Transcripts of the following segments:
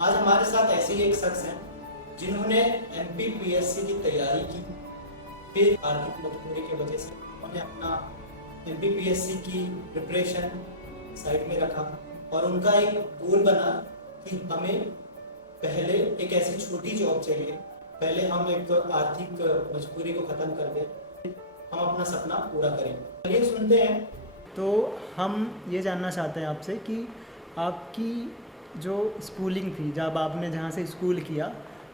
आज हमारे साथ ऐसे ही एक शख्स हैं जिन्होंने एमपीपीएससी की तैयारी की, फिर आर्थिक मजबूरी की वजह से उन्होंने अपना एमपीपीएससी की प्रिपरेशन साइड में रखा और उनका एक गोल बना कि हमें पहले एक ऐसी छोटी जॉब चाहिए, पहले हम एक आर्थिक मजबूरी को ख़त्म कर दें, हम अपना सपना पूरा करें। चलिए सुनते हैं। तो हम ये जानना चाहते हैं आपसे कि आपकी जो स्कूलिंग थी, जब आपने जहाँ से स्कूल किया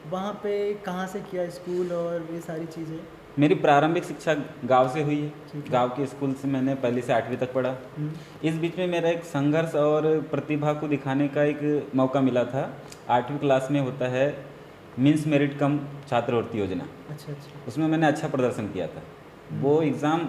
वहाँ पे कहाँ से किया स्कूल और ये सारी चीज़ें। मेरी प्रारंभिक शिक्षा गांव से हुई है। ठीक है। गांव के स्कूल से मैंने पहली से 8वीं तक पढ़ा। इस बीच में मेरा एक संघर्ष और प्रतिभा को दिखाने का एक मौका मिला था। 8वीं क्लास में होता है मीन्स मेरिट कम छात्रवृत्ति योजना। अच्छा अच्छा। उसमें मैंने अच्छा प्रदर्शन किया था। वो एग्ज़ाम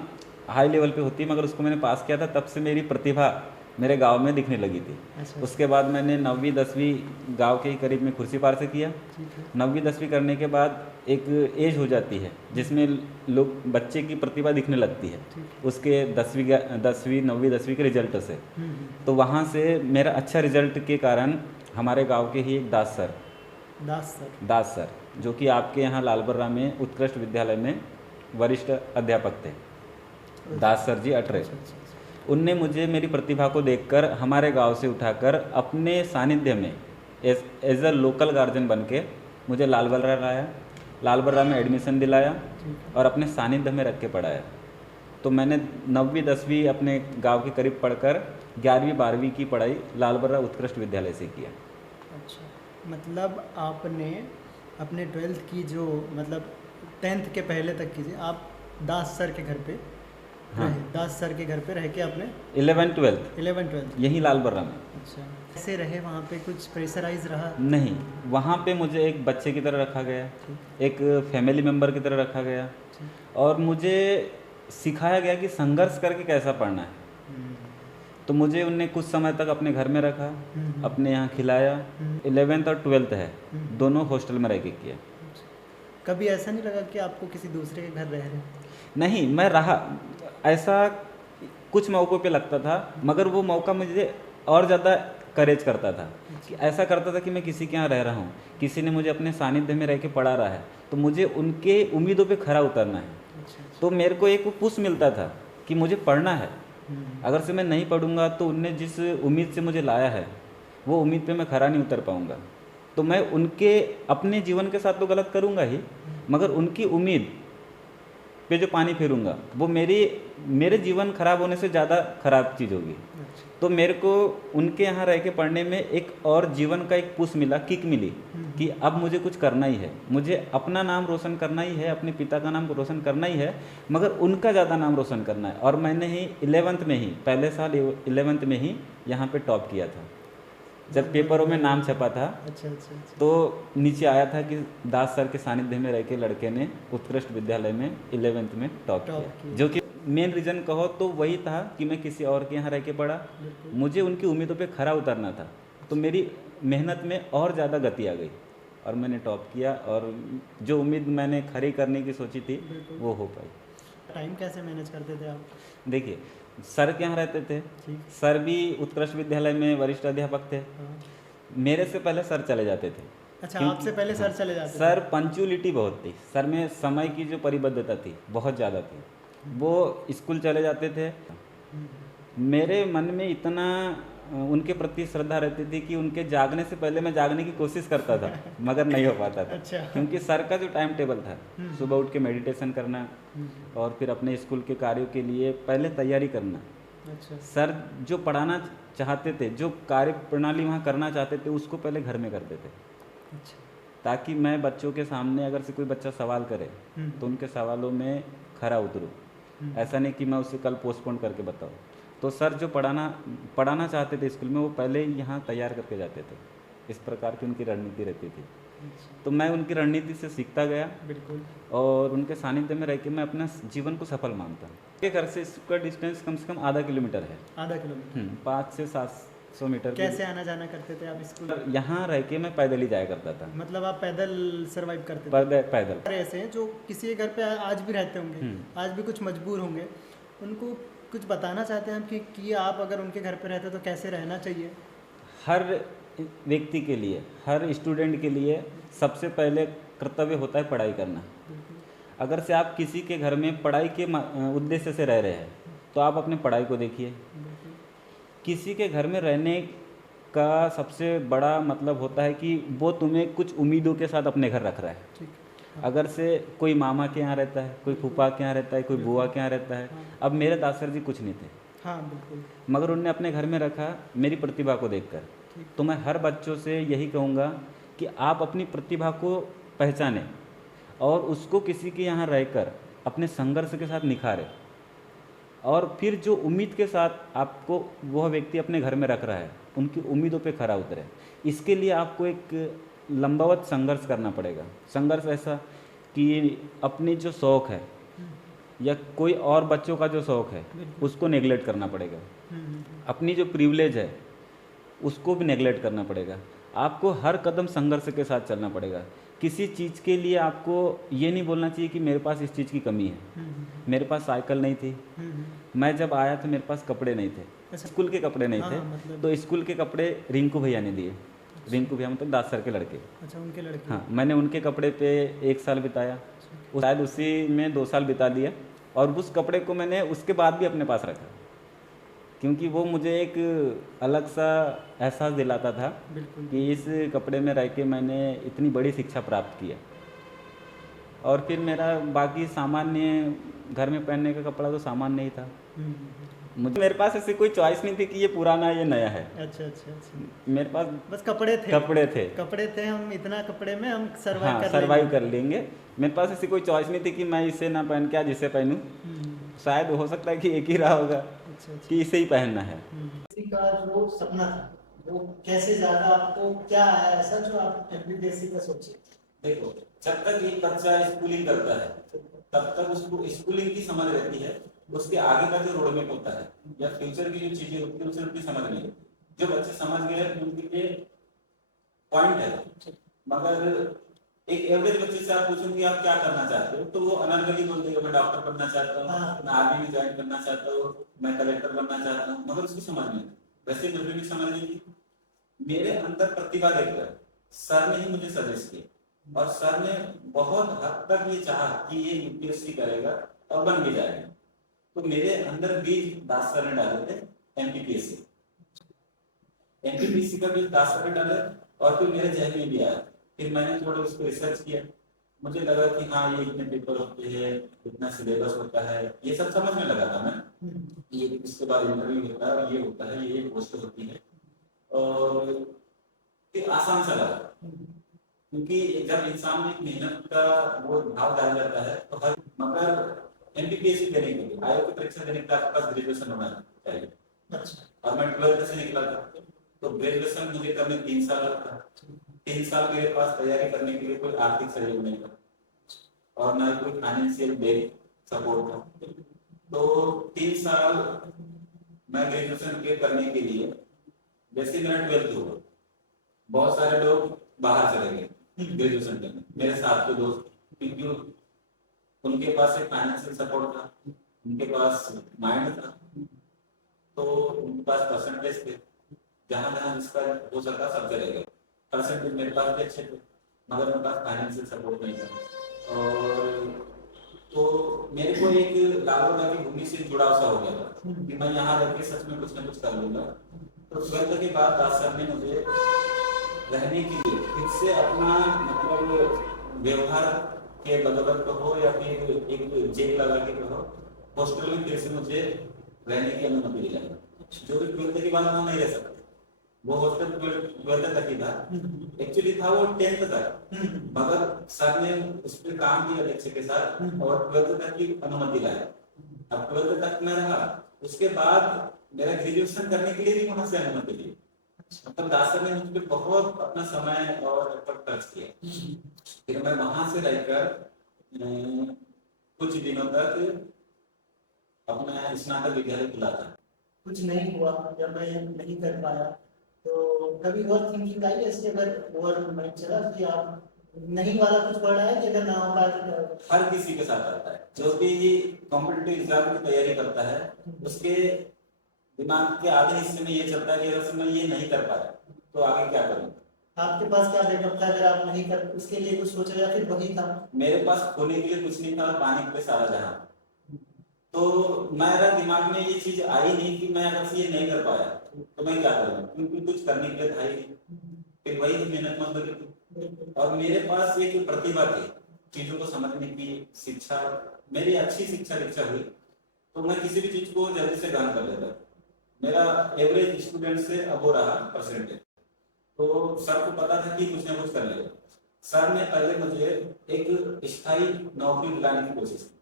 हाई लेवल पे होती है, मगर उसको मैंने पास किया था। तब से मेरी प्रतिभा मेरे गांव में दिखने लगी थी। अच्छा। उसके बाद मैंने 9वीं 10वीं गांव के ही करीब में खुर्सीपार से किया। ठीक है। 9वीं 10वीं करने के बाद एक एज हो जाती है जिसमें लोग बच्चे की प्रतिभा दिखने लगती है ठीक उसके 10वीं 9वीं 10वीं के रिजल्ट से। है। तो वहाँ से मेरा अच्छा रिजल्ट के कारण हमारे गांव के ही एक दास सर जो कि आपके यहाँ लालबर्रा में उत्कृष्ट विद्यालय में वरिष्ठ अध्यापक थे, दास सर जी अटरे। अच्छा अच्छा अच्छा। उनने मुझे मेरी प्रतिभा को देखकर हमारे गांव से उठाकर अपने सानिध्य में एज अ लोकल गार्जियन बन के मुझे लालबर्रा लाया, लालबर्रा में एडमिशन दिलाया और अपने सानिध्य में रख के पढ़ाया। तो मैंने 9वीं 10वीं अपने गांव के करीब पढ़कर 11वीं 12वीं की पढ़ाई लालबर्रा उत्कृष्ट विद्यालय से किया। अच्छा, मतलब आपने अपने 12th की जो मतलब 10th के पहले तक कीजिए आप दास सर के घर पे हाँ। रहे, दास सर के घर पे रह के आपने 11 12 11 12 यहीं लालबर्रा में। अच्छा, कैसे रहे वहाँ पे? कुछ प्रेशराइज रहा? नहीं, वहाँ पे मुझे एक बच्चे की तरह रखा गया, एक फैमिली मेम्बर की तरह रखा गया और मुझे सिखाया गया कि संघर्ष करके कैसा पढ़ना है। तो मुझे उनने कुछ समय तक अपने घर में रखा, अपने यहाँ खिलाया। 11th और 12th है दोनों हॉस्टल में रह के किया। कभी ऐसा नहीं लगा कि आपको किसी दूसरे के घर रह रहे? नहीं, मैं रहा, ऐसा कुछ मौक़ों पे लगता था, मगर वो मौका मुझे और ज़्यादा करेज करता था कि ऐसा करता था कि मैं किसी के यहाँ रह रहा हूँ, किसी ने मुझे अपने सानिध्य में रह के पढ़ा रहा है, तो मुझे उनके उम्मीदों पे खरा उतरना है। तो मेरे को एक पुश मिलता था कि मुझे पढ़ना है। अगर से मैं नहीं पढ़ूंगा तो उनने जिस उम्मीद से मुझे लाया है वो उम्मीद पे मैं खरा नहीं उतर पाऊंगा। तो मैं उनके अपने जीवन के साथ तो गलत करूंगा ही, मगर उनकी उम्मीद पे जो पानी फेरूंगा वो मेरे जीवन खराब होने से ज़्यादा खराब चीज़ होगी। तो मेरे को उनके यहाँ रह के पढ़ने में एक और जीवन का एक पुश मिला, किक मिली कि अब मुझे कुछ करना ही है, मुझे अपना नाम रोशन करना ही है, अपने पिता का नाम रोशन करना ही है, मगर उनका ज़्यादा नाम रोशन करना है। और मैंने ही 11th में ही, पहले साल 11th में ही यहाँ पे टॉप किया था। जब पेपरों में नाम छपा था अच्छा अच्छा अच्छा। तो नीचे आया था कि दास सर के सानिध्य में रह के लड़के ने उत्कृष्ट विद्यालय में 11th में टॉप किया। जो कि मेन रीज़न कहो तो वही था कि मैं किसी और के यहाँ रह के पढ़ा, मुझे उनकी उम्मीदों पे खरा उतरना था, तो मेरी मेहनत में और ज़्यादा गति आ गई और मैंने टॉप किया और जो उम्मीद मैंने खरी करने की सोची थी वो हो पाई। टाइम कैसे मैनेज करते थे आप? देखिए, सर के यहाँ रहते थे, सर भी उत्कृष्ट विद्यालय में वरिष्ठ अध्यापक थे। मेरे से पहले सर चले जाते थे। अच्छा, आपसे पहले सर चले जाते थे? सर पंक्चुअलिटी बहुत थी, सर में समय की जो परिबद्धता थी बहुत ज़्यादा थी। वो स्कूल चले जाते थे, मेरे मन में इतना उनके प्रति श्रद्धा रहती थी कि उनके जागने से पहले मैं जागने की कोशिश करता था मगर नहीं हो पाता था। अच्छा। क्योंकि सर का जो टाइम टेबल था, सुबह उठ के मेडिटेशन करना और फिर अपने स्कूल के कार्यों के लिए पहले तैयारी करना। अच्छा। सर जो पढ़ाना चाहते थे, जो कार्य प्रणाली वहाँ करना चाहते थे, उसको पहले घर में करते थे। अच्छा। ताकि मैं बच्चों के सामने अगर से कोई बच्चा सवाल करे तो उनके सवालों में खरा उतरूँ। ऐसा नहीं कि मैं उसे कल पोस्टपोन करके बताऊँ। तो सर जो पढ़ाना चाहते थे स्कूल में, वो पहले ही यहाँ तैयार करके जाते थे। इस प्रकार की उनकी रणनीति रहती थी। तो मैं उनकी रणनीति से सीखता गया। बिल्कुल। और उनके सानिध्य में रह के मैं अपना जीवन को सफल मानता हूँ। के घर से इसका डिस्टेंस कम से कम आधा किलोमीटर है। आधा किलोमीटर? 5 से 700 मीटर। कैसे आना जाना करते थे आप स्कूल? यहाँ रह के मैं पैदल ही जाया करता था। मतलब आप पैदल सर्वाइव करते थे? पैदल। ऐसे हैं जो किसी के घर पे आज भी रहते होंगे, आज भी कुछ मजबूर होंगे, उनको कुछ बताना चाहते हैं कि आप अगर उनके घर पे रहते तो कैसे रहना चाहिए? हर व्यक्ति के लिए, हर स्टूडेंट के लिए सबसे पहले कर्तव्य होता है पढ़ाई करना। अगर से आप किसी के घर में पढ़ाई के उद्देश्य से रह रहे हैं तो आप अपने पढ़ाई को देखिए। किसी के घर में रहने का सबसे बड़ा मतलब होता है कि वो तुम्हें कुछ उम्मीदों के साथ अपने घर रख रहा है। ठीक है। अगर से कोई मामा के यहाँ रहता है, कोई फूफा के यहाँ रहता है, कोई बुआ के यहाँ रहता है। अब मेरे दासर जी कुछ नहीं थे, हाँ बिल्कुल। मगर उनने अपने घर में रखा मेरी प्रतिभा को देखकर। तो मैं हर बच्चों से यही कहूँगा कि आप अपनी प्रतिभा को पहचानें और उसको किसी के यहाँ रहकर अपने संघर्ष के साथ निखारें, और फिर जो उम्मीद के साथ आपको वह व्यक्ति अपने घर में रख रहा है उनकी उम्मीदों पे खरा उतरे। इसके लिए आपको एक लंबावत संघर्ष करना पड़ेगा। संघर्ष ऐसा कि अपनी जो शौक़ है या कोई और बच्चों का जो शौक़ है उसको नेगलेक्ट करना पड़ेगा। अपनी जो प्रिविलेज है उसको भी नेगलेक्ट करना पड़ेगा। आपको हर कदम संघर्ष के साथ चलना पड़ेगा। किसी चीज़ के लिए आपको ये नहीं बोलना चाहिए कि मेरे पास इस चीज़ की कमी है। मेरे पास साइकिल नहीं थी, मैं जब आया तो मेरे पास कपड़े नहीं थे, स्कूल के कपड़े नहीं थे, मतलब तो स्कूल के कपड़े रिंकू भैया ने दिए। रिंकू भैया मतलब दास सर के लड़के। अच्छा, उनके लड़के। हाँ, मैंने उनके कपड़े पे 1 साल बिताया, शायद उसी में 2 साल बिता दिया, और उस कपड़े को मैंने उसके बाद भी अपने पास रखा क्योंकि वो मुझे एक अलग सा एहसास दिलाता था कि इस कपड़े में रह के मैंने इतनी बड़ी शिक्षा प्राप्त की है। और फिर मेरा बाकी सामान्य घर में पहनने का कपड़ा तो सामान्य नहीं था। मुझे मेरे पास ऐसी कोई चॉइस नहीं थी कि ये पुराना ये नया है। अच्छा अच्छा अच्छा। मेरे पास बस कपड़े थे। कपड़े थे। हम इतना कपड़े में हम सर्वाइव कर लेंगे। मेरे पास ऐसी कोई चॉइस नहीं थी कि मैं इसे ना पहन के आज इसे पहनूं। शायद हो सकता है कि एक ही रहा होगा कि इसे ही पहनना है। किसी का जो सपना था वो कैसे जागा, आपको क्या है ऐसा जो आप एमपीपीएससी का सोचे? देखो, जब तक एक बच्चा स्कूलिंग करता है तब तक उसको स्कूलिंग की समझ रहती है। उसके आगे का जो रोड मैप होता है या फ्यूचर की जो चीजें होती है उसे उनकी समझ नहीं है। जो बच्चे समझ गए उनके लिए पॉइंट है। मगर एक एवरेज बच्चे से आप पूछेंगे आप क्या करना चाहते हो तो वो अनर्गली बोल देगा मैं डॉक्टर बनना चाहता हूँ, मैं आर्मी में ज्वाइन करना चाहता हूँ, मैं कलेक्टर बनना चाहता हूँ। मगर उसकी समझ नहीं। वैसे मुझे भी समझ नहीं थी। मेरे अंदर प्रतिभा देखकर सर ने ही मुझे सजेस्ट किया, और सर ने बहुत हद तक ये चाहा कि ये यूपीएससी करेगा और बन भी जाएगा। तो मेरे अंदर बीज दास सर ने डाले थे एमपीपीएससी का बीज दास सर ने डाले, और फिर मेरे जहन में भी आया। फिर मैंने थोड़ा उस पर रिसर्च किया। मुझे लगा कि हाँ ये इतने पेपर होते हैं, इतना सिलेबस होता है, ये सब समझने लगा था मैं। ये इसके बाद इंटरव्यू होता है, ये होता है, ये पोस्ट होती है, और फिर आसान सा लगा। क्योंकि जब इंसान में मेहनत का वो भाव डाल जाता है तो हर, मगर एमपीपीएससी देने के लिए आयोग की परीक्षा देने के लिए आपके पास ग्रेजुएशन होना चाहिए। अच्छा। और मैं 12th से निकला था तो ग्रेजुएशन मुझे करने 3 साल लगता। 3 साल मेरे पास तैयारी करने के लिए कोई आर्थिक सहयोग नहीं था और ना कोई फाइनेंशियल बेस सपोर्ट था। तो 3 साल मैं ग्रेजुएशन के करने के लिए, जैसे मेरा 12th हुआ, बहुत सारे लोग बाहर चले गए ग्रेजुएशन करने, मेरे साथ के दोस्त, क्योंकि उनके पास एक फाइनेंशियल सपोर्ट था, उनके पास माइंड था, तो उनके पास परसेंटेज थे। जहां जहां जिसका हो सकता सब चले गए। परसेंटेज मेरे पास भी अच्छे थे मगर मेरे पास फाइनेंशियल सपोर्ट नहीं था। और तो मेरे को एक लालगढ़ की भूमि से जुड़ाव सा हो गया था कि मैं यहाँ रह के सच में कुछ ना कुछ कर लूंगा। तो 12th के बाद दास सर ने मुझे रहने के लिए फिर से अपना मतलब व्यवहार के बदौलत हो या फिर एक जेल लगा के कहो, हॉस्टल में फिर से मुझे रहने की अनुमति दिलाई। जो भी 12th के बाद वहाँ नहीं रह सकता, वो हॉस्टल 12th तक ही था। एक्चुअली था वो 10th तक, मगर सर ने उस पर काम किया अच्छे के साथ और 12th तक की अनुमति लाई। अब 12th तक में रहा, उसके बाद मेरा ग्रेजुएशन करने के लिए भी वहां से अनुमति ली। मतलब दास सर ने मुझ पर बहुत अपना समय और एफर्ट खर्च किया। फिर मैं वहां से रहकर कुछ दिनों तक अपना स्नातक विद्यालय खुला था। कुछ नहीं हुआ या मैं नहीं कर पाया तो कभी और थिंकिंग आई ऐसे, अगर और माइंड चला कि आप नहीं वाला कुछ पढ़ा है कि अगर ना हो पाए तो? हर किसी के साथ आता है, जो भी कॉम्पिटिटिव एग्जाम की तैयारी करता है उसके दिमाग के आधे हिस्से में ये चलता है कि अगर मैं ये नहीं कर पाया तो आगे क्या करूँ? आपके पास क्या बैकअप था अगर आप नहीं कर उसके लिए कुछ सोचा या फिर वही था? मेरे पास खोने के लिए कुछ नहीं था और पाने के लिए सारा जहां। तो मेरा दिमाग में ये चीज आई नहीं कि मैं अगर ये नहीं कर पाया तो मैं क्या करूँ, क्योंकि कुछ करने के लिए था ही नहीं। फिर वही मेहनत मजदूरी थी और मेरे पास एक प्रतिभा थी चीजों को समझने की, शिक्षा, मेरी अच्छी शिक्षा दीक्षा हुई तो मैं किसी भी चीज को जल्दी से ग्रहण कर लेता। मेरा एवरेज स्टूडेंट से अब हो रहा परसेंटेज। तो सर को पता था कि कुछ ना कुछ कर लेगा। सर ने पहले मुझे एक स्थायी नौकरी दिलाने की कोशिश की।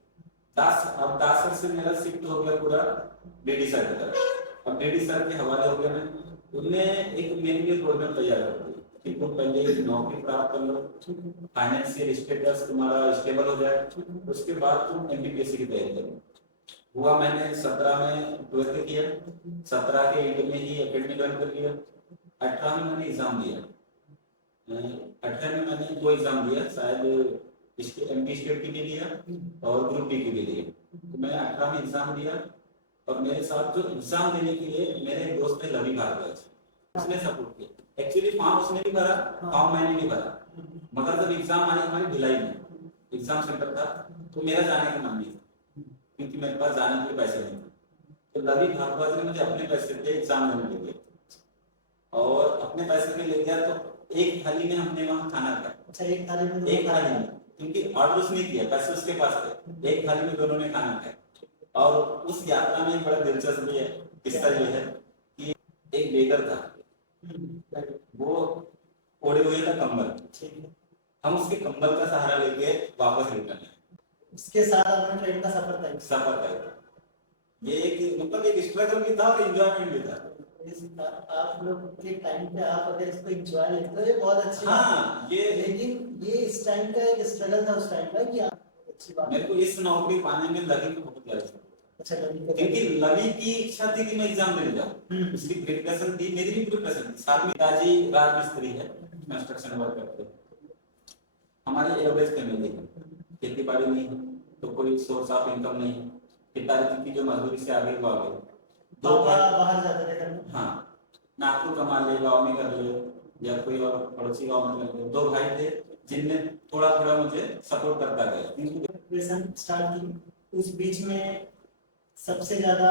अब दास सर से मेरा शिफ्ट हो गया पूरा डीडी सर की तरफ। अब डीडी सर के हवाले हो गया मैं। उनने एक मेरे लिए रोडमैप तैयार कर दी कि तुम पहले एक नौकरी प्राप्त कर लो, फाइनेंशियल स्टेटस तुम्हारा स्टेबल हो जाए, उसके बाद तुम एमपीपीएससी की तैयारी करो। हुआ मैंने 17 में 12th किया, 17 के एंड में ही एकेडमी ज्वाइन कर लिया, 18 में मैंने एग्जाम दिया। 18 में मैंने 2 एग्जाम दिया, शायद एमपी स्टेट की भी दिया और ग्रुप डी की भी दिया। तो मैंने 18 में एग्जाम दिया और मेरे साथ जो एग्जाम देने के लिए मेरे एक दोस्त है रवि भारद्वाज, उसने सपोर्ट किया। एक्चुअली फॉर्म उसने भी भरा, फॉर्म मैंने भी भरा, मगर जब एग्जाम आने हमारी भिलाई में एग्जाम सेंटर था तो मेरा जाने का मन नहीं था क्योंकि मेरे पास जाने के लिए पैसे नहीं थे। तो रवि भारद्वाज ने मुझे अपने पैसे दिए एग्जाम देने के लिए और अपने पैसे में ले गया। तो एक थाली में हमने वहाँ खाना खाया। अच्छा, एक थाली में एक थाली में, क्योंकि ऑर्डर उसने किया, पैसे उसके पास थे, एक थाली में दोनों ने खाना खाया। और उस यात्रा में बड़ा दिलचस्प है किस्सा ये है कि एक बेगर था, वो ओढ़े हुए था कंबल, हम उसके कंबल का सहारा लेके वापस निकले। उसके साथ आपने ट्रेन का सफर तय किया। ये एक मतलब एक स्ट्रगल भी था और एंजॉयमेंट भी था। आप लोग के टाइम पे आप अगर इसको एंजॉय लेते हो ये बहुत अच्छी बात है। लेकिन ये इस टाइम का एक स्ट्रगल था उस टाइम का कि आप अच्छी बात मेरे को इस नौकरी पाने में लगी बहुत ज्यादा। अच्छा, क्योंकि लवी की इच्छा थी कि मैं एग्जाम देने जाऊं, उसकी प्रिपरेशन थी, मेरी भी प्रिपरेशन थी। साथ में पिताजी राजमिस्त्री है, कंस्ट्रक्शन वर्क करते हैं। हमारी एवरेज फैमिली है, खेती बाड़ी नहीं है तो कोई सोर्स ऑफ इनकम नहीं है। पिताजी की जो मजदूरी से आगे वो आगे, दो बाहर जाते थे करने। हाँ, नागपुर कमा ले, गाँव में कर ले या कोई और पड़ोसी गाँव में कर ले। 2 भाई थे जिनने थोड़ा थोड़ा मुझे सपोर्ट करता गया। प्रिपरेशन स्टार्ट की उस बीच में सबसे ज्यादा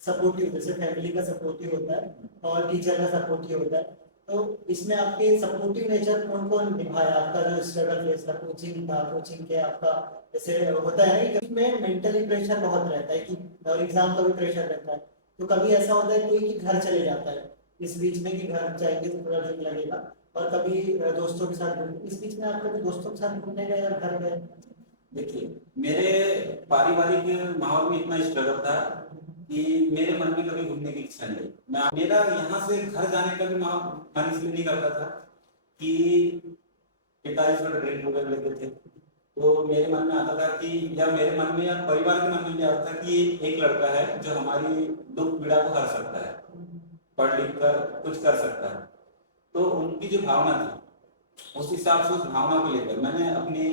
सपोर्टिव जैसे फैमिली का सपोर्टिव होता है और टीचर का सपोर्टिव होता है, तो इसमें आपके सपोर्टिव नेचर कौन कौन निभाया? आपका जो स्ट्रगल फेस था, कोचिंग था, कोचिंग के आपका जैसे होता है कि इसमें मेंटली प्रेशर बहुत रहता है कि और एग्जाम का भी प्रेशर रहता है, तो कभी ऐसा होता है कोई कि घर चले जाता है इस बीच में कि घर जाएंगे तो थोड़ा ठीक लगेगा, और कभी दोस्तों के साथ इस बीच में आप कभी दोस्तों के साथ घूमने गए और घर गए? देखिए, मेरे पारिवारिक माहौल में इतना स्ट्रगल था कि मेरे मन में कभी घूमने की इच्छा नहीं। मैं मेरा यहाँ से घर जाने का भी मन इसलिए नहीं करता था कि पिताजी थोड़ा ड्रिंक वगैरह लेते थे, तो मेरे मन में आता था कि या मेरे मन में या परिवार के मन में भी आता था कि एक लड़का है जो हमारी दुख पीड़ा को हर सकता है, पढ़ लिख कर कुछ कर सकता है। तो उनकी जो भावना थी उस हिसाब से, उस भावना को लेकर मैंने अपनी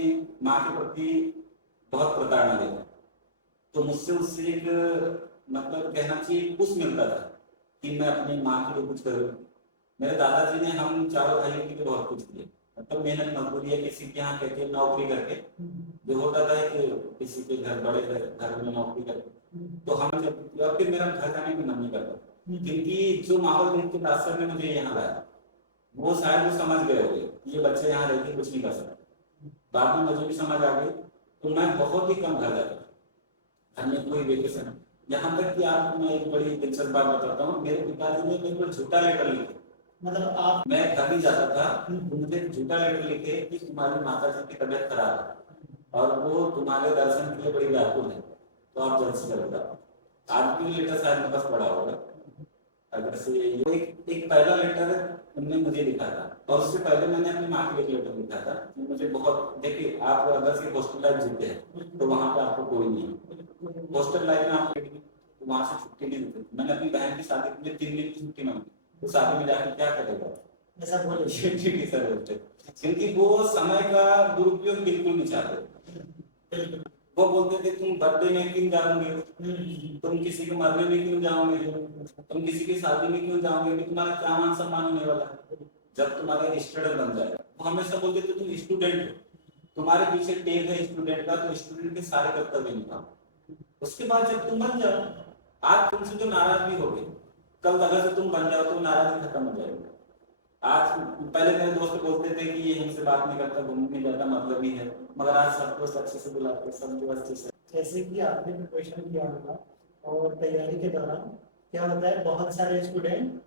माँ के प्रति बहुत प्रताड़ना देखा। तो मुझसे उससे एक मतलब कहना चाहिए पुश मिलता था कि मैं अपनी माँ के लिए कुछ करूँ। मेरे दादाजी ने हम चारों भाइयों के लिए बहुत कुछ किया, मतलब मेहनत मजदूरी है, किसी के यहाँ कहते नौकरी करके जो होता था कि किसी के घर बड़े घर में नौकरी करके, तो हम जब फिर मेरा घर जाने का मन नहीं करता क्योंकि जो माहौल देख के दासर ने मुझे यहाँ लाया वो शायद वो समझ गए होंगे कि ये बच्चे यहाँ रह के कुछ नहीं कर सकते। बाद में मुझे भी समझ आ गई, तो मैं बहुत ही कम घर जाता था, घर में कोई वेकेशन। यहाँ तक कि आप मैं एक बड़ी दिलचस्प बात बताता हूँ, मेरे पिताजी ने मेरे को झूठा लेटर लिखे, मतलब आप मैं घर नहीं जाता था, उन्होंने झूठा लेटर लिखे कि तुम्हारी माता जी की तबीयत खराब है और वो तुम्हारे दर्शन के लिए बड़ी व्याकुल है, तो आप जल्द से जल्द आओ। आज भी लेटर शायद मेरे पास पड़ा होगा, अगर से ये एक पहला लेटर उन्होंने मुझे लिखा था। और उससे पहले मैंने अपनी माँ के लिए लेटर लिखा था कि मुझे बहुत, देखिए आप अगर से हॉस्टल लाइफ जीते हैं तो वहाँ पे आपको कोई नहीं है, हॉस्टल लाइफ में आप तो वहाँ से छुट्टी नहीं देते। मैंने अपनी बहन की शादी के लिए 3 दिन की छुट्टी मांगी, तो शादी में जाकर क्या करेगा, ऐसा बोले सर बोलते, क्योंकि वो समय का दुरुपयोग बिल्कुल नहीं चाहते। वो बोलते थे तुम बर्थडे में क्यों जाओगे, तुम किसी के मरने में क्यों जाओगे, तुम किसी की शादी में क्यों जाओगे, कि तुम्हारा क्या मान सम्मान होने वाला है जब तुम्हारा स्टूडेंट बन जाएगा। वो हमेशा बोलते थे तुम स्टूडेंट हो, तुम्हारे पीछे टेक है स्टूडेंट का, तो स्टूडेंट के सारे कर्तव्य निभाओ। उसके बाद जब तुम बन जाओ, आज तुमसे जो नाराज भी हो गए, कल अगर से तुम बन जाओ तो नाराजगी खत्म हो जाएगी। आज पहले मेरे दोस्त बोलते थे कि ये हमसे बात नहीं करता, घूमने नहीं जाता, मतलब ही है, मगर आज सबको अच्छे से बुलाते, सबको अच्छे से। जैसे कि आपने प्रिपरेशन किया होगा और तैयारी के दौरान क्या होता है, बहुत सारे स्टूडेंट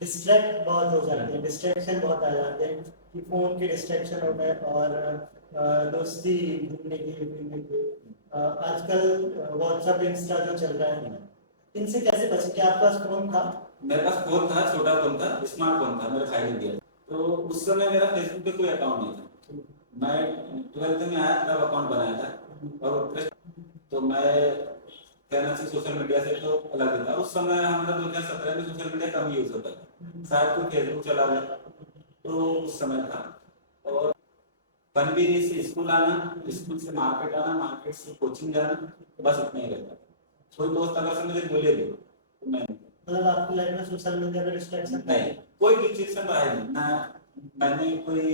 डिस्ट्रैक्ट बहुत हो जाते हैं, डिस्ट्रैक्शन बहुत आ जाते हैं कि फोन के डिस्ट्रैक्शन हो गए और दोस्ती घूमने की फिरने की, आजकल व्हाट्सएप इंस्टा जो चल रहा है, इनसे कैसे बचे? क्या आपके पास फोन था? मेरे पास फोन था, छोटा फोन था, स्मार्टफोन था, मेरे भाई ने दिया। तो उस समय मेरा फेसबुक पे कोई अकाउंट नहीं था, मैं 12th में आया तब अकाउंट बनाया था। और तो मैं कहना चाहिए सोशल मीडिया से तो अलग था। उस समय हमारा 2017 में सोशल मीडिया कम यूज होता था, शायद कोई फेसबुक चला गया, तो उस समय था। और पनवेली से स्कूल आना, स्कूल से मार्केट आना, मार्केट से कोचिंग जाना, बस इतना ही रहता था। कोई दोस्त अगर से मुझे बोले भी तो मैं, मतलब आपकी लाइफ में सोशल मीडिया का डिस्ट्रैक्शन नहीं, कोई भी चीज से रहा नहीं ना। मैंने कोई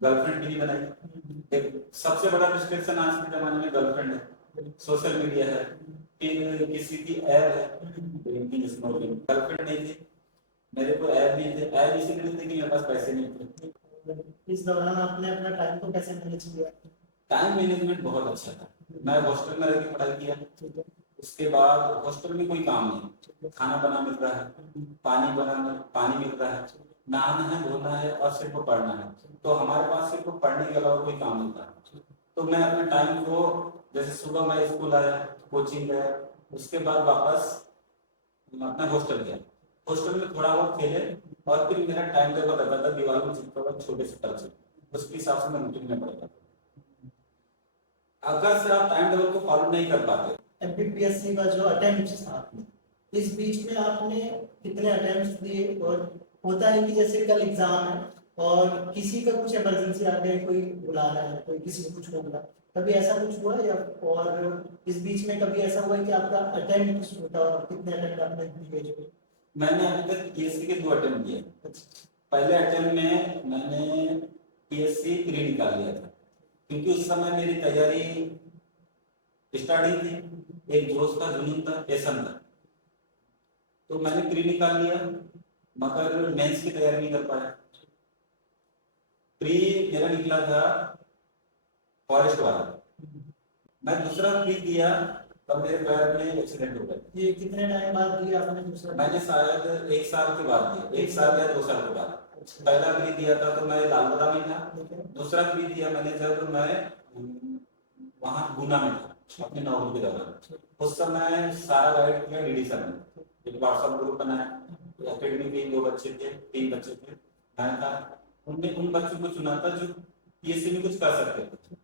गर्लफ्रेंड भी नहीं बनाई। एक सबसे बड़ा डिस्ट्रैक्शन आज के जमाने में गर्लफ्रेंड है, सोशल मीडिया है, फिर किसी की ऐप है, गर्लफ्रेंड नहीं थी, मेरे को ऐप नहीं थे, ऐप इसीलिए थे कि मेरे पास पैसे नहीं थे। इस दौरान आपने अपना टाइम को कैसे मैनेज किया? टाइम मैनेजमेंट बहुत अच्छा था। मैं हॉस्टल में रह के पढ़ाई किया, उसके बाद हॉस्टल में कोई काम नहीं, खाना बना मिल रहा है, पानी मिल रहा है, नहाना है, धोना है और सिर्फ पढ़ना है। तो हमारे पास सिर्फ पढ़ने के अलावा कोई काम नहीं था। तो मैं अपने टाइम को, जैसे सुबह मैं स्कूल आया, कोचिंग गया, उसके बाद वापस अपना हॉस्टल गया, हॉस्टल में थोड़ा बहुत खेले, और फिर मेरा टाइम टेबल रहता था दीवार में चिपका हुआ छोटे से टच, उसके हिसाब से मैं रूटीन में पढ़ता था। अगर से आप टाइम टेबल को फॉलो नहीं कर पाते, एमपीपीएससी का जो अटेम्प्ट्स था, इस बीच में आपने कितने अटेम्प्ट्स दिए? और होता है कि जैसे कल एग्जाम है और किसी का कुछ इमरजेंसी आ गया, कोई बुला रहा है, कोई किसी को कुछ होगा, कभी ऐसा कुछ हुआ? या और इस बीच में कभी ऐसा हुआ कि आपका अटेम्प्ट होता, और कितने अटेम्प्ट आपने दिए? मैंने अभी तक पीएससी के 2 अटेम्प्ट दिए। पहले अटेम्प्ट में मैंने पीएससी प्री निकाल लिया था, क्योंकि उस समय मेरी तैयारी स्टार्ट ही थी, एक जोश था, जुनून था, पैशन था, तो मैंने प्री निकाल लिया, मगर मेंस की तैयारी नहीं कर पाया। प्री मेरा निकला था फॉरेस्ट वाला, मैं दूसरा प्री दिया, तब मेरे पैर में एक्सीडेंट हो गया। ये कितने टाइम बाद दिया आपने दूसरा? मैंने शायद 1 साल के बाद दिया, 1 साल या 2 साल के बाद। पहला प्री दिया था तो मैं लालगोदा में था, दूसरा प्री दिया मैंने जब मैं वहां गुना में था, अपने नौकरी के दौरान। उस समय सारा गाइड किया डीडी सर ने, एक व्हाट्सएप ग्रुप बनाया, एकेडमी के 2 बच्चे थे, 3 बच्चे थे, मैं था, उनने उन बच्चों को चुना था जो पीएससी में कुछ कर सकते थे।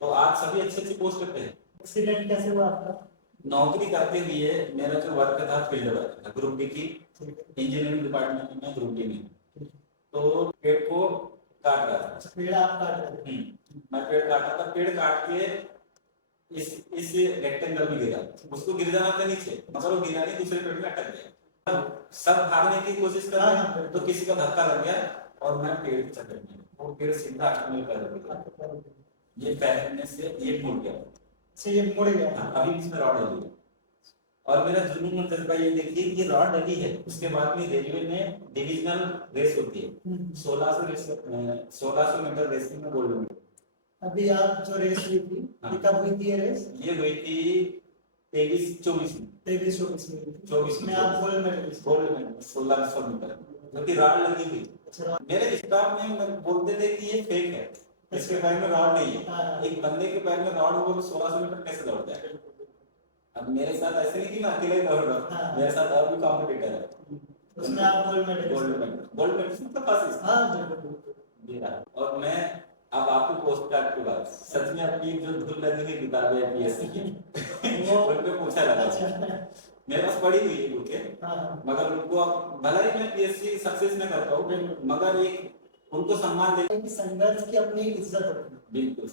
तो आज सभी अच्छे अच्छे पोस्ट पे हैं। एक्सीडेंट कैसे हुआ आपका? नौकरी करते हुए मेरा जो वर्क था फील्ड वर्क था, ग्रुप डी की इंजीनियरिंग डिपार्टमेंट में, ग्रुप डी में, तो पेड़ को काट रहा था। पेड़ आप काट रहे थे? मैं पेड़ काटा था, पेड़ काट के इस रेक्टेंगल में गिरा, उसको गिर जाना था नीचे, मगर वो गिरा नहीं, दूसरे पेड़ में अटक गया। सब भागने की कोशिश कर रहे हैं, तो किसी का धक्का लग गया और मैं पेड़ की चक्कर में, वो पेड़ सीधा अपने पैर में गिरा, ये पैर से ये मुड़ गया, से ये मुड़ गया। अभी इसमें रॉड डली है। और मेरा जुनून और जज्बा ये देखिए, ये रॉड डली है, उसके बाद में रेलवे में डिविजनल रेस होती है, 1600 मीटर रेसिंग में गोल्ड मेडल। अभी आप जो रेस हुई थी, ये कब हुई थी? ये रेस ये हुई थी 23-24 में, 23-24 में। 24 में आप gold medallist? Gold medal 1600 metre, जो कि रॉड लगी हुई। मेरे स्टाफ में बोलते थे कि ये फेक है, इसके पैर में रॉड नहीं है, एक बंदे के पैर में रॉड होगा तो 1600 मीटर कैसे दौड़ जाए। अब मेरे साथ ऐसे नहीं कि मैं अकेले दौड़ रहा हूँ, मेरे साथ और भी कॉम्पिटिटर है, उसमें आप गोल्ड मेडलिस्ट? गोल्ड मेडल मतलब पास। हाँ, और मैं अब आपको पोस्ट कार्ड की बात, सच में अपनी जो धुल लगी हुई किताबें है पीएससी की, उन पे पूछा लगा, मेरे पास पड़ी हुई है बुकें, मगर उनको भला ही मैं पीएससी सक्सेस न कर पाऊँ, मगर एक उनको सम्मान दे, संघर्ष की अपनी इज्जत होती है। बिल्कुल।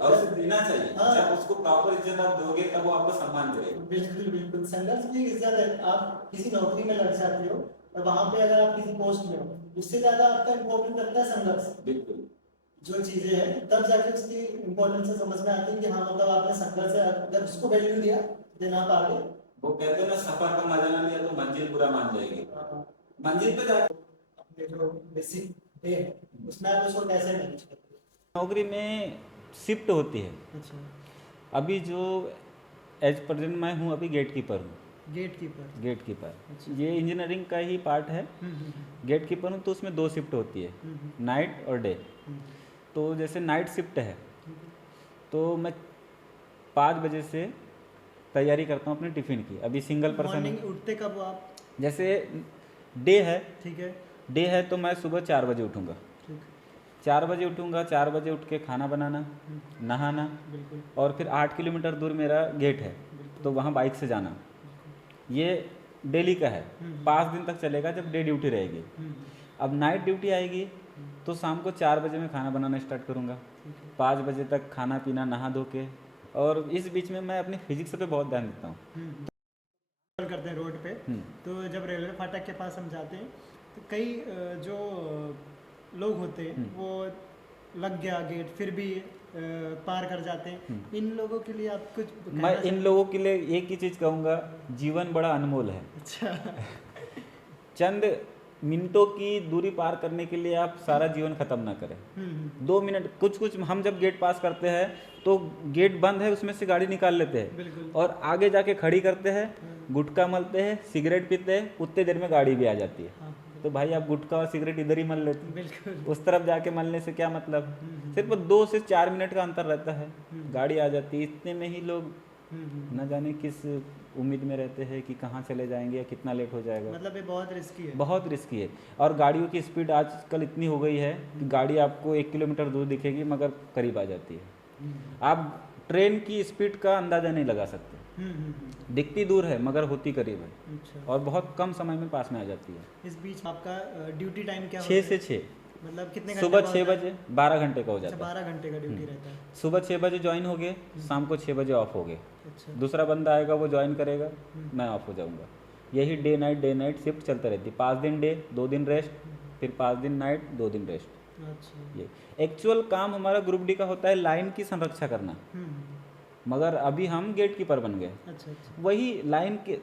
और उसे देना चाहिए। हाँ। जब उसको प्रॉपर इज्जत आप दोगे तब वो आपको सम्मान करेगा। बिल्कुल बिल्कुल, संघर्ष भी एक इज्जत है। आप किसी नौकरी में लग जाते हो और वहां पे अगर आप किसी पोस्ट में हो, उससे ज्यादा आपका इम्पोर्टेंट लगता है संघर्ष, बिल्कुल। जो चीजें हैं, तब जाके उसकी इम्पोर्टेंस समझ में आती है कि हाँ मतलब आपने संघर्ष है, जब उसको वैल्यू दिया देन आप आगे। वो कहते हैं ना, सफर का मजा ना लिया तो मंजिल बुरा मान जाएगी। हाँ, मंजिल पे जाके अपने जो बेसिक डे है उसमें आप उसको कैसे मैनेज करते नौकरी में शिफ्ट होती है। हो? अच्छा, अभी जो एज प्रेजेंट मैं हूँ अभी गेट कीपर हूँ। Gatekeeper. गेट कीपर अच्छा। ये इंजीनियरिंग का ही पार्ट है। गेट कीपर हूँ तो उसमें 2 शिफ्ट होती है, नाइट और डे। तो जैसे नाइट शिफ्ट है तो मैं 5 बजे से तैयारी करता हूँ अपने टिफ़िन की। अभी सिंगल पर्सन मॉर्निंग उठते कब हो आप? जैसे डे है, ठीक है। डे है तो मैं सुबह 4 बजे उठूँगा। ठीक। 4 बजे उठूँगा, 4 बजे उठ के खाना बनाना, नहाना, बिल्कुल। और फिर 8 किलोमीटर दूर मेरा गेट है तो वहाँ बाइक से जाना। ये डेली का है, 5 दिन तक चलेगा जब डे ड्यूटी रहेगी। अब नाइट ड्यूटी आएगी तो शाम को 4 बजे मैं खाना बनाना स्टार्ट करूँगा, 5 बजे तक खाना पीना नहा धो के। और इस बीच में मैं अपनी फिजिक्स पे बहुत ध्यान देता हूँ। करते हैं रोड पे, तो जब रेलवे फाटक के पास हम जाते हैं तो कई जो लोग होते हैं वो लग गया गेट फिर भी पार कर जाते हैं। इन लोगों के लिए आप कुछ कहना मैं इन चाहेंगे? लोगों के लिए एक ही चीज़ कहूँगा, जीवन बड़ा अनमोल है। अच्छा। चंद मिनटों की दूरी पार करने के लिए आप सारा जीवन ख़त्म ना करें। 2 मिनट, कुछ हम जब गेट पास करते हैं तो गेट बंद है उसमें से गाड़ी निकाल लेते हैं बिल्कुल। और आगे जाके खड़ी करते हैं, गुटखा मलते हैं, सिगरेट पीते हैं, उतने देर में गाड़ी भी आ जाती है। हाँ, तो भाई आप गुटखा और सिगरेट इधर ही मल लेते हैं, बिल्कुल। उस तरफ जाके मलने से क्या मतलब। सिर्फ 2 से 4 मिनट का अंतर रहता है, गाड़ी आ जाती है। इतने में ही लोग न जाने किस उम्मीद में रहते हैं कि कहाँ चले जाएंगे या कितना लेट हो जाएगा। मतलब ये बहुत रिस्की है। बहुत रिस्की है। और गाड़ियों की स्पीड आजकल इतनी हो गई है कि गाड़ी आपको 1 किलोमीटर दूर दिखेगी मगर करीब आ जाती है। आप ट्रेन की स्पीड का अंदाज़ा नहीं लगा सकते, दिखती दूर है मगर होती करीब है। अच्छा। और बहुत कम समय में पास में आ जाती है। इस बीच आपका ड्यूटी टाइम क्या 6 से 6, मतलब कितने घंटे सुबह का 6 होता है? बजे, 12 घंटे का हो अच्छा, जाता है। 12 घंटे का ड्यूटी रहता है। सुबह 6 बजे ज्वाइन हो गए, शाम को 6 बजे ऑफ हो गए। अच्छा। दूसरा बंदा आएगा वो ज्वाइन करेगा, मैं ऑफ हो जाऊंगा। यही डे नाइट शिफ्ट चलते रहती है। 5 दिन डे, 2 दिन रेस्ट, फिर 5 दिन नाइट, 2 दिन रेस्ट। अच्छा। ये एक्चुअल काम हमारा ग्रुप डी का होता है लाइन की संरक्षा करना, मगर अभी हम गेट कीपर बन गए। अच्छा अच्छा। वही लाइन के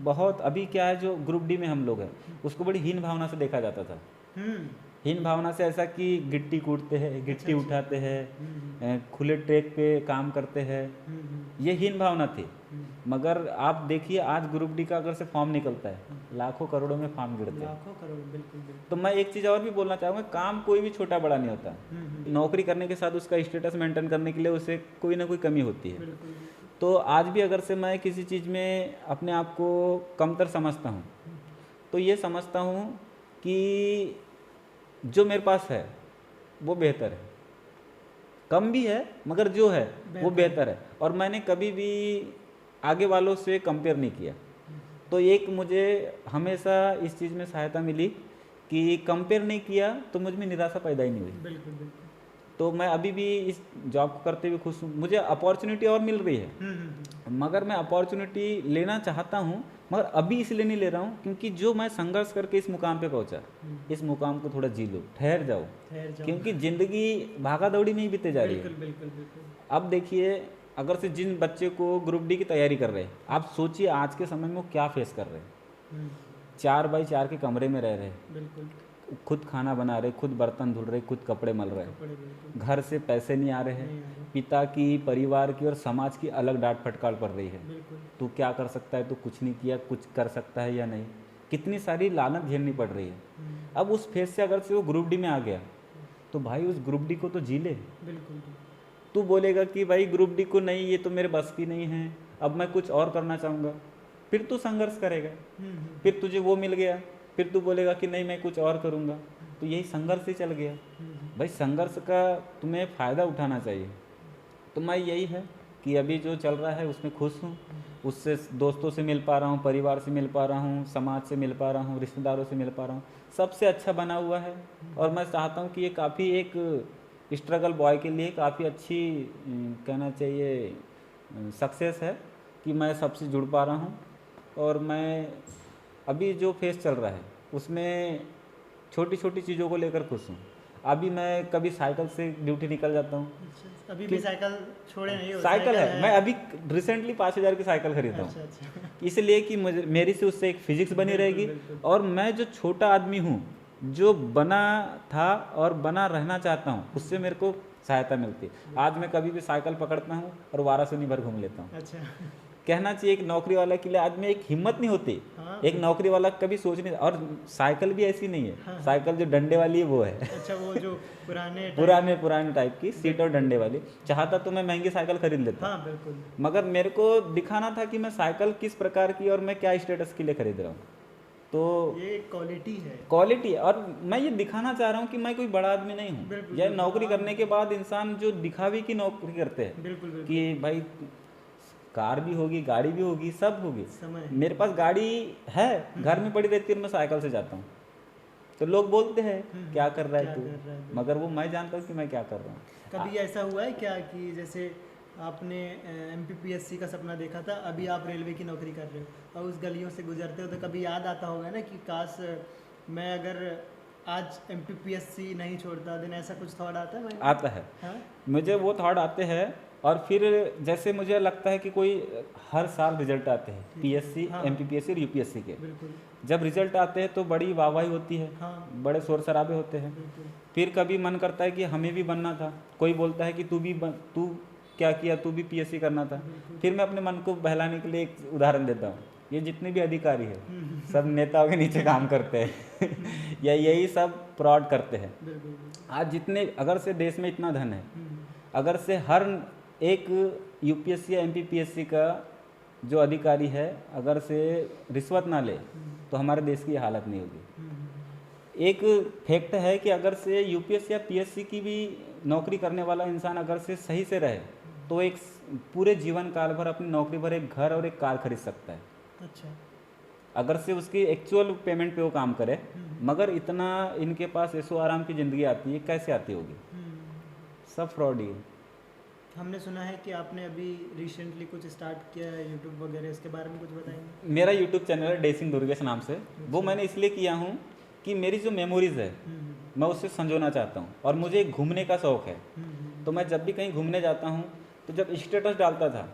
बहुत, अभी क्या है जो ग्रुप डी में हम लोग हैं उसको बड़ी हीन भावना से देखा जाता था। हीन भावना से ऐसा कि गिट्टी कूटते हैं, गिट्टी अच्छा। उठाते हैं, खुले ट्रैक पे काम करते हैं, ये हीन भावना थी। मगर आप देखिए आज ग्रुप डी का अगर से फॉर्म निकलता है, लाखों करोड़ों में फॉर्म गिरते हैं। लाखों करोड़, बिल्कुल बिल्कुल। तो मैं एक चीज़ और भी बोलना चाहूँगा, काम कोई भी छोटा बड़ा नहीं होता। नौकरी करने के साथ उसका स्टेटस मेंटेन करने के लिए उसे कोई ना कोई कमी होती है। बिल्कुल। तो आज भी अगर से मैं किसी चीज़ में अपने आप को कमतर समझता हूँ तो ये समझता हूँ कि जो मेरे पास है वो बेहतर है, कम भी है मगर जो है वो बेहतर है। और मैंने कभी भी आगे वालों से कंपेयर नहीं किया। तो एक मुझे हमेशा इस चीज़ में सहायता मिली कि कंपेयर नहीं किया तो मुझ में निराशा पैदा ही नहीं हुई। बिल्कुल बिल्कुल। तो मैं अभी भी इस जॉब को करते हुए खुश हूँ। मुझे अपॉर्चुनिटी और मिल रही है मगर मैं अपॉर्चुनिटी लेना चाहता हूँ, मगर अभी इसलिए नहीं ले रहा हूँ क्योंकि जो मैं संघर्ष करके इस मुकाम पे पहुँचा, इस मुकाम को थोड़ा जी लो, ठहर जाओ, क्योंकि ज़िंदगी भागा दौड़ी में ही बीते जा रही है। बिल्कुल बिल्कुल बिल्कुल। अब देखिए, अगर से जिन बच्चे को ग्रुप डी की तैयारी कर रहे हैं, आप सोचिए आज के समय में वो क्या फेस कर रहे हैं। 4 बाई 4 के कमरे में रह रहे हैं, बिल्कुल। खुद खाना बना रहे, खुद बर्तन धुल रहे, खुद कपड़े मल रहे हैं, बिल्कुल। घर से पैसे नहीं आ रहे हैं, पिता की, परिवार की और समाज की अलग डांट फटकार पड़ रही है। बिल्कुल। तू क्या कर सकता है, तू कुछ नहीं किया, कुछ कर सकता है या नहीं, कितनी सारी लानत झेलनी पड़ रही है। अब उस फेस से अगर से वो ग्रुप डी में आ गया तो भाई उस ग्रुप डी को तो जी ले। बिल्कुल। तू बोलेगा कि भाई ग्रुप डी को नहीं, ये तो मेरे बस की नहीं है, अब मैं कुछ और करना चाहूँगा, फिर तू संघर्ष करेगा। फिर तुझे वो मिल गया, फिर तू बोलेगा कि नहीं मैं कुछ और करूँगा, तो यही संघर्ष ही चल गया। भाई संघर्ष का तुम्हें फ़ायदा उठाना चाहिए। तो मैं यही है कि अभी जो चल रहा है उसमें खुश हूँ, उससे दोस्तों से मिल पा रहा हूँ, परिवार से मिल पा रहा हूँ, समाज से मिल पा रहा हूँ, रिश्तेदारों से मिल पा रहा हूँ, सबसे अच्छा बना हुआ है। और मैं चाहता हूँ कि ये काफ़ी एक स्ट्रगल बॉय के लिए काफ़ी अच्छी कहना चाहिए सक्सेस है कि मैं सबसे जुड़ पा रहा हूँ। और मैं अभी जो फेस चल रहा है उसमें छोटी छोटी चीज़ों को लेकर खुश हूँ। अभी मैं कभी साइकिल से ड्यूटी निकल जाता हूँ। अच्छा, अभी भी साइकिल छोड़े नहीं हो? साइकिल है, मैं अभी रिसेंटली 5,000 की साइकिल खरीदा हूँ। अच्छा अच्छा। इसलिए कि मुझे मेरी से उससे एक फिजिक्स बनी बिल्कुल, रहेगी। बिल्कुल। और मैं जो छोटा आदमी हूँ, जो बना था और बना रहना चाहता हूँ, उससे मेरे को सहायता मिलती है। आज मैं कभी भी साइकिल पकड़ता हूँ और वाराणसी भर घूम लेता हूँ। अच्छा कहना चाहिए एक नौकरी वाला के लिए आज में एक हिम्मत नहीं होती। हाँ, एक नौकरी वाला कभी सोच नहीं। और साइकिल भी ऐसी नहीं है, हाँ। साइकिल जो डंडे वाली है वो है। अच्छा, वो जो पुराने पुराने टाइप की सीट और डंडे वाली। चाहता तो मैं महंगी साइकिल खरीद लेता, हाँ बिल्कुल। मगर मेरे को दिखाना था कि मैं साइकिल किस प्रकार की और मैं क्या स्टेटस के लिए खरीद रहा हूँ। तो ये क्वालिटी है। क्वालिटी, और मैं ये दिखाना चाह रहा हूँ कि मैं कोई बड़ा आदमी नहीं हूँ। बिल्कुल, यह बिल्कुल, नौकरी हाँ। करने के बाद इंसान जो दिखावे की नौकरी करते हैं बिल्कुल बिल्कुल। कि भाई कार भी होगी, गाड़ी भी होगी, सब होगी। समय मेरे पास गाड़ी है, घर में पड़ी रहती है और मैं साइकिल से जाता हूँ। तो लोग बोलते हैं क्या कर रहा है क्या तू, कर रहा है? मगर वो मैं जानता हूँ कि मैं क्या कर रहा हूँ। कभी ऐसा हुआ है क्या कि जैसे आपने MPPSC का सपना देखा था, अभी आप रेलवे की नौकरी कर रहे हो और उस गलियों से गुजरते हो तो कभी याद आता होगा ना कि काश मैं अगर आज MPPSC नहीं छोड़ता, दिन ऐसा कुछ थॉट आता है? आता है, हाँ? मुझे वो थॉट आते हैं। और फिर जैसे मुझे लगता है कि कोई हर साल रिजल्ट आते हैं PSC, हाँ। MPPSC और UPSC के। बिल्कुल। जब रिजल्ट आते हैं तो बड़ी वाहवाही होती है, हाँ बड़े शोर शराबे होते हैं। बिल्कुल। फिर कभी मन करता है कि हमें भी बनना था। कोई बोलता है कि तू क्या किया, तू भी PSC करना था। बिल्कुल। फिर मैं अपने मन को बहलाने के लिए एक उदाहरण देता हूँ। ये जितने भी अधिकारी हैं सब नेताओं के नीचे काम करते हैं या यही सब फ्रॉड करते हैं। बिल्कुल बिल्कुल। आज जितने, अगर से देश में इतना धन है, हम्म, अगर से हर एक UPSC या MPPSC का जो अधिकारी है अगर से रिश्वत ना ले तो हमारे देश की हालत नहीं होगी। एक फैक्ट है कि अगर से UPSC या PSC की भी नौकरी करने वाला इंसान अगर से सही से रहे तो एक पूरे जीवन काल भर अपनी नौकरी भर एक घर और एक कार खरीद सकता है। अच्छा। अगर से उसकी एक्चुअल पेमेंट पे वो काम करे। मगर इतना इनके पास ऐशो आराम की ज़िंदगी आती है, कैसे आती होगी? सब फ्रॉड ही है। हमने सुना है कि आपने अभी रिसेंटली कुछ स्टार्ट किया है यूट्यूब वगैरह, इसके बारे में कुछ बताएंगे? मेरा यूट्यूब चैनल है डेसिंग दुर्गेश नाम से। वो मैंने इसलिए किया हूँ कि मेरी जो मेमोरीज़ है मैं उससे संजोना चाहता हूँ। और मुझे एक घूमने का शौक़ है, तो मैं जब भी कहीं घूमने जाता हूँ तो जब स्टेटस डालता था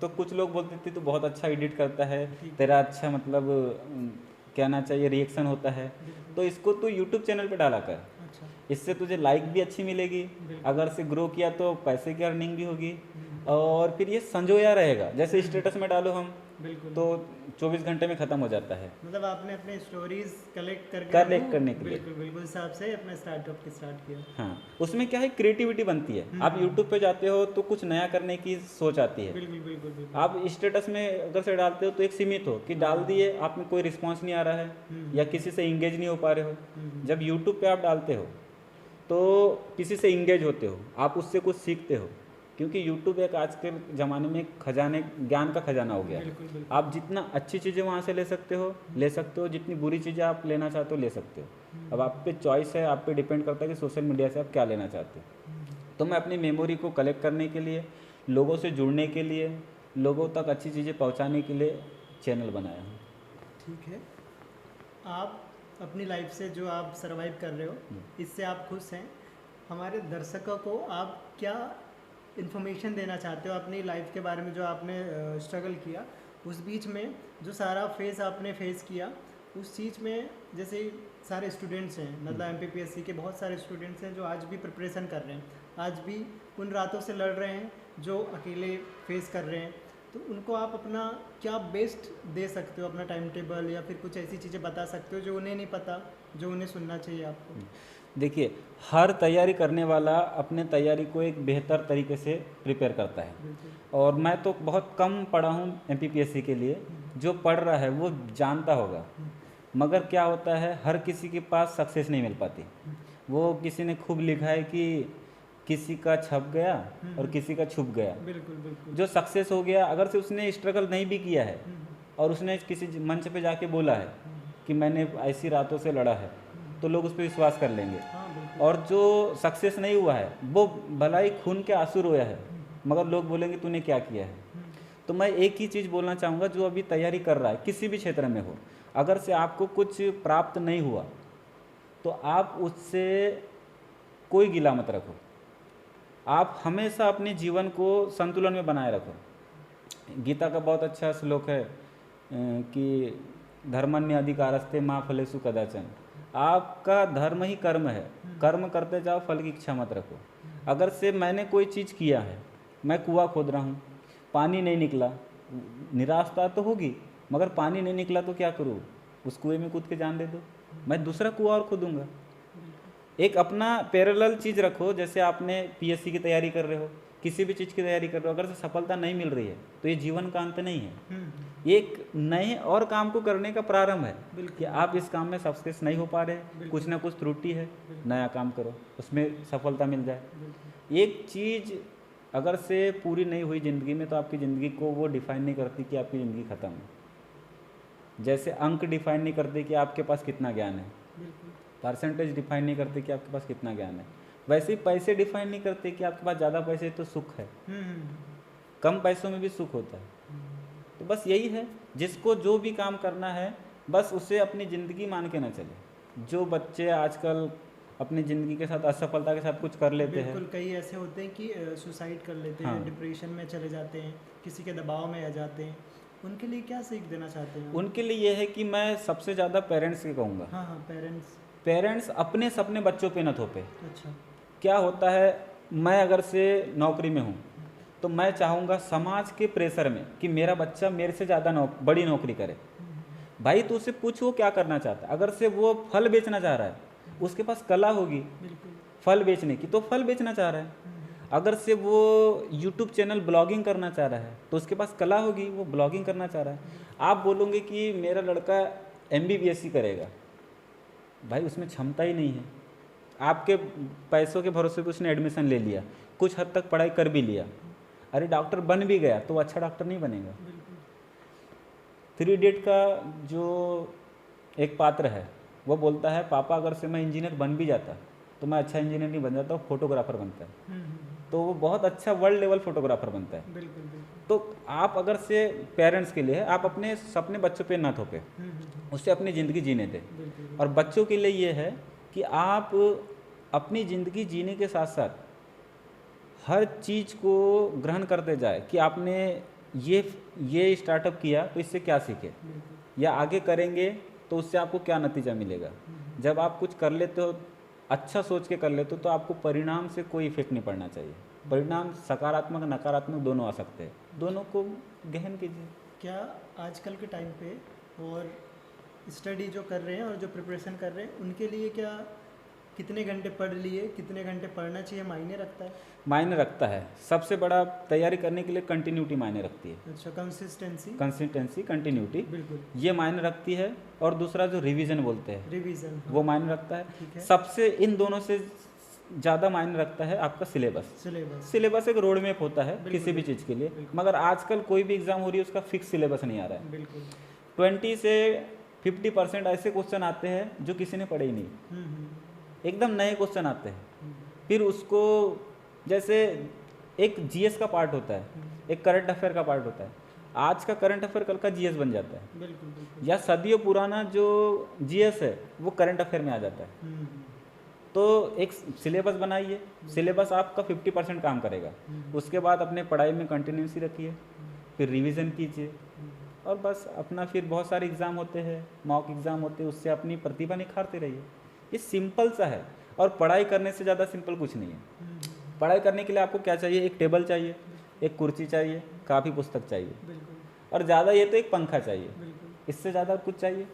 तो कुछ लोग बोलते थे तू बहुत अच्छा एडिट करता है, तेरा अच्छा मतलब कहना चाहिए रिएक्शन होता है, तो इसको तू यूट्यूब चैनल पे डाला कर। अच्छा। इससे तुझे लाइक भी अच्छी मिलेगी, अगर से ग्रो किया तो पैसे की अर्निंग भी होगी, और फिर ये संजोया रहेगा। जैसे स्टेटस में डालो हम बिल्कुल। तो 24 घंटे में ख़त्म हो जाता है। मतलब आपने अपने स्टोरीज कलेक्ट करने के लिए। बिल्कुल बिल्कुल हिसाब से अपना स्टार्टअप स्टार्ट किया। हाँ, उसमें क्या है, क्रिएटिविटी बनती है। आप यूट्यूब पे जाते हो तो कुछ नया करने की सोच आती है। बिल्कुल बिल्कुल बिल्कुल। आप स्टेटस में अगर से डालते हो तो एक सीमित हो कि डाल दिए, आप में कोई रिस्पॉन्स नहीं आ रहा है या किसी से इंगेज नहीं हो पा रहे हो। जब यूट्यूब पे आप डालते हो तो किसी से इंगेज होते हो, आप उससे कुछ सीखते हो, क्योंकि यूट्यूब एक आज के ज़माने में खजाने, ज्ञान का खजाना हो गया है। बिल्कुल बिल्कुल। आप जितना अच्छी चीज़ें वहाँ से ले सकते हो, जितनी बुरी चीज़ें आप लेना चाहते हो ले सकते हो। अब आप पे चॉइस है, आप पे डिपेंड करता है कि सोशल मीडिया से आप क्या लेना चाहते हो। तो मैं अपनी मेमोरी को कलेक्ट करने के लिए, लोगों से जुड़ने के लिए, लोगों तक अच्छी चीज़ें पहुँचाने के लिए चैनल बनाया हूँ। ठीक है, आप अपनी लाइफ से जो आप सरवाइव कर रहे हो इससे आप खुश हैं। हमारे दर्शकों को आप क्या इन्फॉर्मेशन देना चाहते हो अपनी लाइफ के बारे में, जो आपने स्ट्रगल किया उस बीच में, जो सारा फेस आपने फेस किया उस चीज़ में? जैसे सारे स्टूडेंट्स हैं, मतलब MPPSC के बहुत सारे स्टूडेंट्स हैं जो आज भी प्रिपरेशन कर रहे हैं, आज भी उन रातों से लड़ रहे हैं, जो अकेले फेस कर रहे हैं, तो उनको आप अपना क्या बेस्ट दे सकते हो, अपना टाइम टेबल या फिर कुछ ऐसी चीज़ें बता सकते हो जो उन्हें नहीं पता, जो उन्हें सुनना चाहिए आपको? देखिए, हर तैयारी करने वाला अपने तैयारी को एक बेहतर तरीके से प्रिपेयर करता है। और मैं तो बहुत कम पढ़ा हूँ MPPSC के लिए, जो पढ़ रहा है वो जानता होगा। मगर क्या होता है, हर किसी के पास सक्सेस नहीं मिल पाती। वो किसी ने खूब लिखा है कि किसी का छप गया और किसी का छुप गया। बिल्कुल बिल्कुल। जो सक्सेस हो गया, अगर से उसने स्ट्रगल नहीं भी किया है और उसने किसी मंच पे जाके बोला है कि मैंने ऐसी रातों से लड़ा है, तो लोग उस पर विश्वास कर लेंगे। हाँ बिल्कुल। और जो सक्सेस नहीं हुआ है वो भला ही खून के आंसू रोया है, मगर लोग बोलेंगे तूने क्या किया है। तो मैं एक ही चीज़ बोलना चाहूँगा, जो अभी तैयारी कर रहा है किसी भी क्षेत्र में हो, अगर से आपको कुछ प्राप्त नहीं हुआ तो आप उससे कोई गिला मत रखो। आप हमेशा अपने जीवन को संतुलन में बनाए रखो। गीता का बहुत अच्छा श्लोक है कि धर्मन्य अधिकारस्ते माँ फलेषु कदाचन। आपका धर्म ही कर्म है, कर्म करते जाओ, फल की इच्छा मत रखो। अगर से मैंने कोई चीज़ किया है, मैं कुआं खोद रहा हूँ, पानी नहीं निकला, निराशा तो होगी, मगर पानी नहीं निकला तो क्या करूँ, उस कुएं में कूद के जान दे दो, मैं दूसरा कुआं और खोदूंगा। एक अपना पैरेलल चीज़ रखो। जैसे आपने पीएससी की तैयारी कर रहे हो, किसी भी चीज़ की तैयारी कर रहे हो, अगर से सफलता नहीं मिल रही है तो ये जीवन का अंत नहीं है, ये एक नए और काम को करने का प्रारंभ है कि आप इस काम में सक्सेस नहीं हो पा रहे, कुछ ना कुछ त्रुटि है, नया काम करो, उसमें सफलता मिल जाए। एक चीज़ अगर से पूरी नहीं हुई ज़िंदगी में तो आपकी ज़िंदगी को वो डिफाइन नहीं करती कि आपकी ज़िंदगी ख़त्म है। जैसे अंक डिफाइन नहीं करते कि आपके पास कितना ज्ञान है, परसेंटेज डिफाइन नहीं करते कि आपके पास कितना ज्ञान है, वैसे ही पैसे डिफाइन नहीं करते कि आपके पास ज़्यादा पैसे तो सुख है, कम पैसों में भी सुख होता है। तो बस यही है, जिसको जो भी काम करना है बस उसे अपनी ज़िंदगी मान के ना चले। जो बच्चे आजकल अपनी ज़िंदगी के साथ असफलता के साथ कुछ कर लेते हैं, बिल्कुल, कई ऐसे होते हैं कि सुसाइड कर लेते हैं, हाँ। डिप्रेशन में चले जाते हैं, किसी के दबाव में आ जाते हैं, उनके लिए क्या सीख देना चाहते हैं आप? उनके लिए ये है कि मैं सबसे ज़्यादा पेरेंट्स के कहूँगा, हाँ हाँ, पेरेंट्स अपने सपने बच्चों पे न थोपे। अच्छा, क्या होता है, मैं अगर से नौकरी में हूँ तो मैं चाहूँगा समाज के प्रेशर में कि मेरा बच्चा मेरे से ज़्यादा बड़ी नौकरी करे। भाई तो उससे पूछ वो क्या करना चाहता है। अगर से वो फल बेचना चाह रहा है, उसके पास कला होगी बिल्कुल, फल बेचने की, तो फल बेचना चाह रहा है। अगर से वो यूट्यूब चैनल ब्लॉगिंग करना चाह रहा है तो उसके पास कला होगी, वो ब्लॉगिंग करना चाह रहा है। आप बोलोगे कि मेरा लड़का MBBSc करेगा, भाई उसमें क्षमता ही नहीं है। आपके पैसों के भरोसे पे उसने एडमिशन ले लिया, कुछ हद तक पढ़ाई कर भी लिया, अरे डॉक्टर बन भी गया तो अच्छा डॉक्टर नहीं बनेगा। बिल्कुल, 3 इडियट का जो एक पात्र है वो बोलता है, पापा अगर से मैं इंजीनियर बन भी जाता तो मैं अच्छा इंजीनियर नहीं बन जाता, फोटोग्राफर बनता है। तो वो बहुत अच्छा वर्ल्ड लेवल फोटोग्राफर बनता है। बिल्कुल, बिल्कुल, तो आप अगर से पेरेंट्स के लिए आप अपने सपने बच्चों पे ना थोपे, उससे अपनी ज़िंदगी जीने दें। बिल्कुल, और बच्चों के लिए ये है कि आप अपनी ज़िंदगी जीने के साथ साथ हर चीज़ को ग्रहण करते जाए कि आपने ये स्टार्टअप किया तो इससे क्या सीखे, या आगे करेंगे तो उससे आपको क्या नतीजा मिलेगा। जब आप कुछ कर लेते हो, अच्छा सोच के कर लेते हो, तो आपको परिणाम से कोई इफेक्ट नहीं पड़ना चाहिए। परिणाम सकारात्मक नकारात्मक दोनों आ सकते हैं, दोनों को गहन कीजिए। क्या आजकल के टाइम पे और स्टडी जो कर रहे हैं और जो प्रिपरेशन कर रहे हैं उनके लिए क्या कितने घंटे पढ़ लिए, कितने घंटे पढ़ना चाहिए, मायने रखता है? मायने रखता है। सबसे बड़ा तैयारी करने के लिए कंटिन्यूटी मायने रखती है। अच्छा, कंसिस्टेंसी, कंटिन्यूटी, बिल्कुल, ये मायने रखती है। और दूसरा जो रिवीजन बोलते हैं, रिवीजन, वो मायने रखता है। ठीक है। सबसे इन दोनों से ज़्यादा मायने रखता है आपका सिलेबस। सिलेबस एक रोड मैप होता है किसी भी चीज़ के लिए, मगर आजकल कोई भी एग्ज़ाम हो रही है उसका फिक्स सिलेबस नहीं आ रहा है। बिल्कुल, 20 से 50% ऐसे क्वेश्चन आते हैं जो किसी ने पढ़े ही नहीं, एकदम नए क्वेश्चन आते हैं। फिर उसको, जैसे एक जीएस का पार्ट होता है, एक करंट अफेयर का पार्ट होता है, आज का करंट अफेयर कल का जीएस बन जाता है। बिल्कुल, बिल्कुल, या सदियों पुराना जो जीएस है वो करंट अफेयर में आ जाता है। तो एक सिलेबस बनाइए, सिलेबस आपका 50% काम करेगा। उसके बाद अपने पढ़ाई में कंटिन्यूसी रखिए, फिर रिवीजन कीजिए, और बस अपना फिर बहुत सारे एग्ज़ाम होते हैं, मॉक एग्ज़ाम होते हैं, उससे अपनी प्रतिभा निखारते रहिए। ये सिंपल सा है, और पढ़ाई करने से ज़्यादा सिंपल कुछ नहीं है। पढ़ाई करने के लिए आपको क्या चाहिए, एक टेबल चाहिए, एक कुर्सी चाहिए, काफ़ी पुस्तक चाहिए, बिल्कुल, और ज़्यादा ये तो एक पंखा चाहिए, बिल्कुल, इससे ज़्यादा कुछ चाहिए।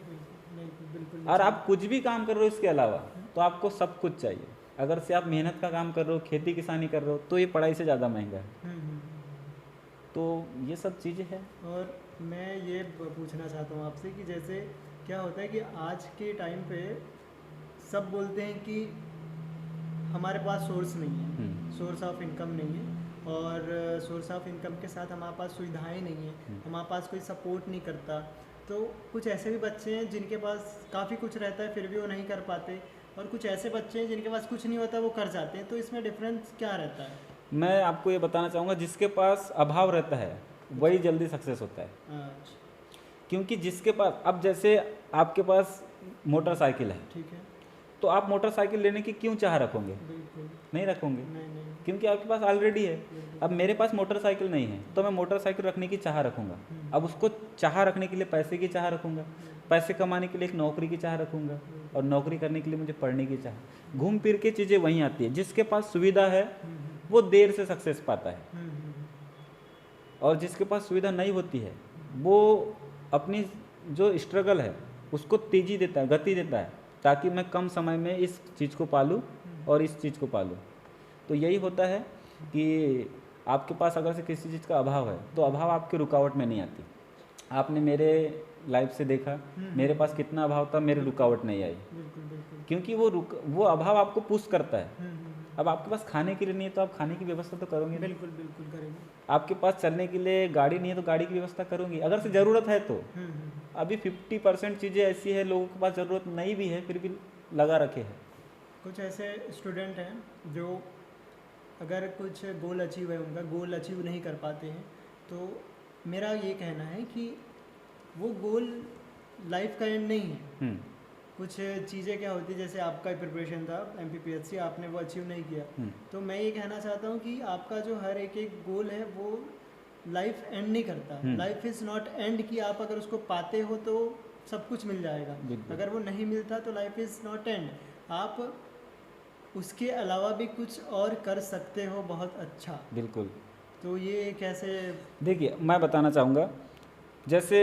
बिल्कुल, और आप कुछ भी काम कर रहे हो इसके अलावा तो आपको सब कुछ चाहिए। अगर से आप मेहनत का काम कर रहे हो, खेती किसानी कर रहे हो, तो ये पढ़ाई से ज़्यादा महंगा है। तो ये सब चीज़ें हैं। और मैं ये पूछना चाहता हूँ आपसे कि जैसे क्या होता है कि आज के टाइम पे सब बोलते हैं कि हमारे पास सोर्स नहीं है, सोर्स ऑफ इनकम नहीं है, और सोर्स ऑफ इनकम के साथ हमारे पास सुविधाएं नहीं है, हमारे पास कोई सपोर्ट नहीं करता। तो कुछ ऐसे भी बच्चे हैं जिनके पास काफ़ी कुछ रहता है फिर भी वो नहीं कर पाते, और कुछ ऐसे बच्चे हैं जिनके पास कुछ नहीं होता वो कर जाते हैं, तो इसमें डिफरेंस क्या रहता है? मैं आपको ये बताना चाहूँगा, जिसके पास अभाव रहता है वही जल्दी सक्सेस होता है। अच्छा, क्योंकि जिसके पास, अब जैसे आपके पास मोटरसाइकिल है, ठीक है। तो आप मोटरसाइकिल लेने की क्यों चाह रखोगे? बिल्कुल नहीं रखोगे, नहीं, क्योंकि आपके पास ऑलरेडी है। बिल्कुल। अब मेरे पास मोटरसाइकिल नहीं है तो मैं मोटरसाइकिल रखने की चाह रखूँगा। अब उसको चाह रखने के लिए पैसे की चाह रखूँगा, पैसे कमाने के लिए एक नौकरी की चाह रखूँगा, और नौकरी करने के लिए मुझे पढ़ने की चाह। घूम फिर के चीज़ें वहीं आती है। जिसके पास सुविधा है वो देर से सक्सेस पाता है, और जिसके पास सुविधा नहीं होती है वो अपनी जो स्ट्रगल है उसको तेज़ी देता है, गति देता है, ताकि मैं कम समय में इस चीज़ को पालूँ और इस चीज़ को पालूँ। तो यही होता है कि आपके पास अगर से किसी चीज़ का अभाव है तो अभाव आपकी रुकावट में नहीं आती। आपने मेरे लाइफ से देखा मेरे पास कितना अभाव था, मेरी रुकावट नहीं आई, बिल्कुल बिल्कुल। क्योंकि वो अभाव आपको पुश करता है। अब आपके पास खाने के लिए नहीं है तो आप खाने की व्यवस्था तो करोगे। बिल्कुल बिल्कुल करेंगे। आपके पास चलने के लिए गाड़ी नहीं है तो गाड़ी की व्यवस्था करोगे, अगर से ज़रूरत है तो। अभी 50% चीज़ें ऐसी है लोगों के पास ज़रूरत नहीं भी है फिर भी लगा रखे हैं। कुछ ऐसे स्टूडेंट हैं जो अगर कुछ गोल अचीव है, उनका गोल अचीव नहीं कर पाते हैं, तो मेरा ये कहना है कि वो गोल लाइफ का एंड नहीं है। कुछ चीज़ें क्या होती है, जैसे आपका प्रिपरेशन था MPPSC, आपने वो अचीव नहीं किया, तो मैं ये कहना चाहता हूँ कि आपका जो हर एक गोल है वो लाइफ एंड नहीं करता। लाइफ इज़ नॉट एंड कि आप अगर उसको पाते हो तो सब कुछ मिल जाएगा, अगर वो नहीं मिलता तो लाइफ इज़ नॉट एंड। आप उसके अलावा भी कुछ और कर सकते हो बहुत अच्छा। बिल्कुल। तो ये कैसे? देखिए मैं बताना चाहूँगा, जैसे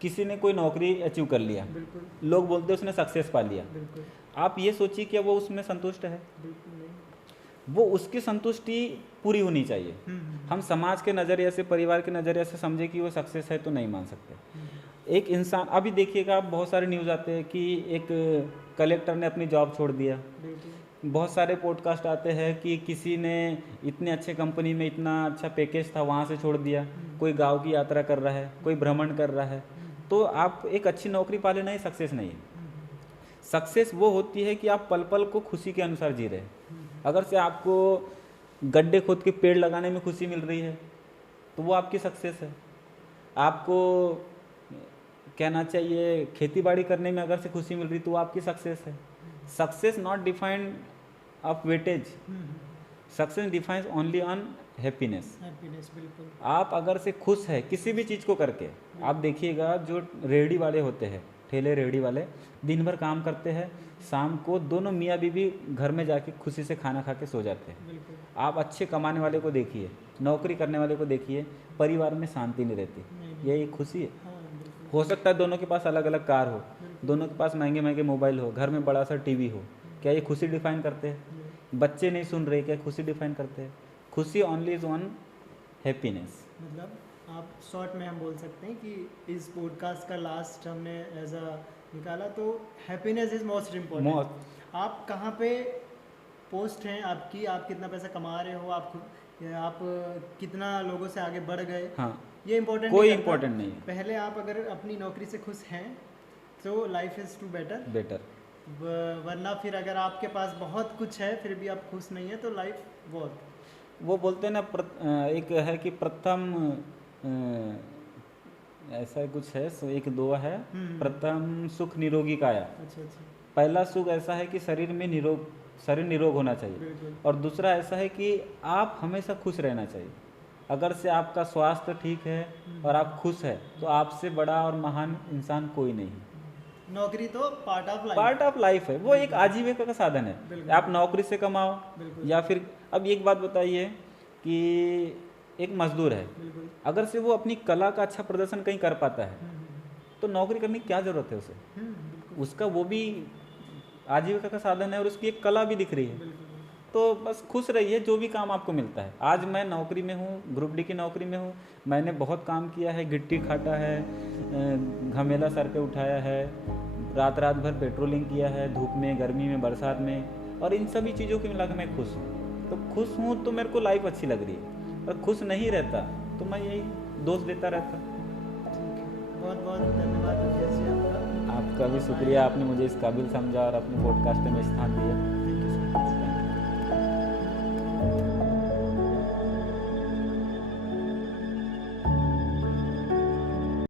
किसी ने कोई नौकरी अचीव कर लिया, बिल्कुल लोग बोलते हैं उसने सक्सेस पा लिया। बिल्कुल आप ये सोचिए कि वो उसमें संतुष्ट है? बिल्कुल नहीं। वो उसकी संतुष्टि पूरी होनी चाहिए। हम समाज के नज़रिए से, परिवार के नज़रिए से समझे कि वो सक्सेस है तो नहीं मान सकते। एक इंसान, अभी देखिएगा आप बहुत सारे न्यूज़ आते हैं कि एक कलेक्टर ने अपनी जॉब छोड़ दिया। बिल्कुल बहुत सारे पॉडकास्ट आते हैं कि किसी ने इतने अच्छे कंपनी में इतना अच्छा पैकेज था वहाँ से छोड़ दिया, कोई गांव की यात्रा कर रहा है, कोई भ्रमण कर रहा है। तो आप एक अच्छी नौकरी पा लेना ही सक्सेस नहीं है। सक्सेस वो होती है कि आप पल पल को खुशी के अनुसार जी रहे हैं। अगर से आपको गड्ढे खोद के पेड़ लगाने में खुशी मिल रही है तो वो आपकी सक्सेस है। आपको कहना चाहिए खेती बाड़ी करने में अगर से खुशी मिल रही तो वो आपकी सक्सेस है। Success not defined of weightage, success defines only on happiness. Happiness, बिल्कुल। आप अगर से खुश है किसी भी चीज़ को करके, आप देखिएगा जो रेहड़ी वाले होते हैं, ठेले रेहड़ी वाले, दिन भर काम करते हैं, शाम को दोनों मियाँ बीवी घर में जाके खुशी से खाना खा के सो जाते हैं। बिल्कुल। आप अच्छे कमाने वाले को देखिए, नौकरी करने वाले को देखिए, परिवार में शांति नहीं रहती। नहीं। यही खुशी है। हाँ, बिल्कुल। हो सकता है दोनों के पास अलग अलग कार हो, दोनों के पास महंगे महंगे मोबाइल हो, घर में बड़ा सा टीवी हो, क्या ये खुशी डिफाइन करते हैं? बच्चे नहीं सुन रहे, क्या खुशी डिफाइन करते हैं? खुशी ओनली इज ऑन हैप्पीनेस। मतलब आप शॉर्ट में हम बोल सकते हैं कि इस पॉडकास्ट का लास्ट हमने एज अ निकाला तो हैप्पीनेस इज मोस्ट इम्पोर्टेंट। आप कहाँ पे पोस्ट हैं आपकी, आप कितना पैसा कमा रहे हो, आप कितना लोगों से आगे बढ़ गए, हाँ, ये इम्पोर्टेंट कोई इम्पोर्टेंट नहीं है। पहले आप अगर अपनी नौकरी से खुश हैं तो लाइफ इज़ टू बेटर। वरना फिर अगर आपके पास बहुत कुछ है फिर भी आप खुश नहीं है तो लाइफ बहुत। वो बोलते हैं ना, एक है कि प्रथम ऐसा कुछ है, सो एक दुआ है, प्रथम सुख निरोगी काया। अच्छा अच्छा, पहला सुख ऐसा है कि शरीर निरोग होना चाहिए, बिल्कुल। और दूसरा ऐसा है कि आप हमेशा खुश रहना चाहिए। अगर से आपका स्वास्थ्य ठीक है और आप खुश है तो आपसे बड़ा और महान इंसान कोई नहीं है। नौकरी तो पार्ट ऑफ लाइफ है, वो एक आजीविका का साधन है। आप नौकरी से कमाओ या फिर, अब एक बात बताइए कि एक मजदूर है, बिल्कुल। अगर से वो अपनी कला का अच्छा प्रदर्शन कहीं कर पाता है तो नौकरी करने की क्या ज़रूरत है उसे? बिल्कुल उसका वो भी आजीविका का साधन है और उसकी एक कला भी दिख रही है। बिल्कुल। तो बस खुश रहिए जो भी काम आपको मिलता है। आज मैं नौकरी में हूँ, ग्रुप डी की नौकरी में हूँ, मैंने बहुत काम किया है, गिट्टी काटा है, घमेला सर पे उठाया है, रात भर पेट्रोलिंग किया है, धूप में, गर्मी में, बरसात में, और इन सभी चीज़ों को मिला के मैं खुश हूँ। तो खुश हूँ तो मेरे को लाइफ अच्छी लग रही है, और खुश नहीं रहता तो मैं यही दोष देता रहता। बहुत बहुत धन्यवाद भैया जी आपका। आप आपका भी शुक्रिया, आपने मुझे इस काबिल समझा और अपने पॉडकास्ट में स्थान दिया।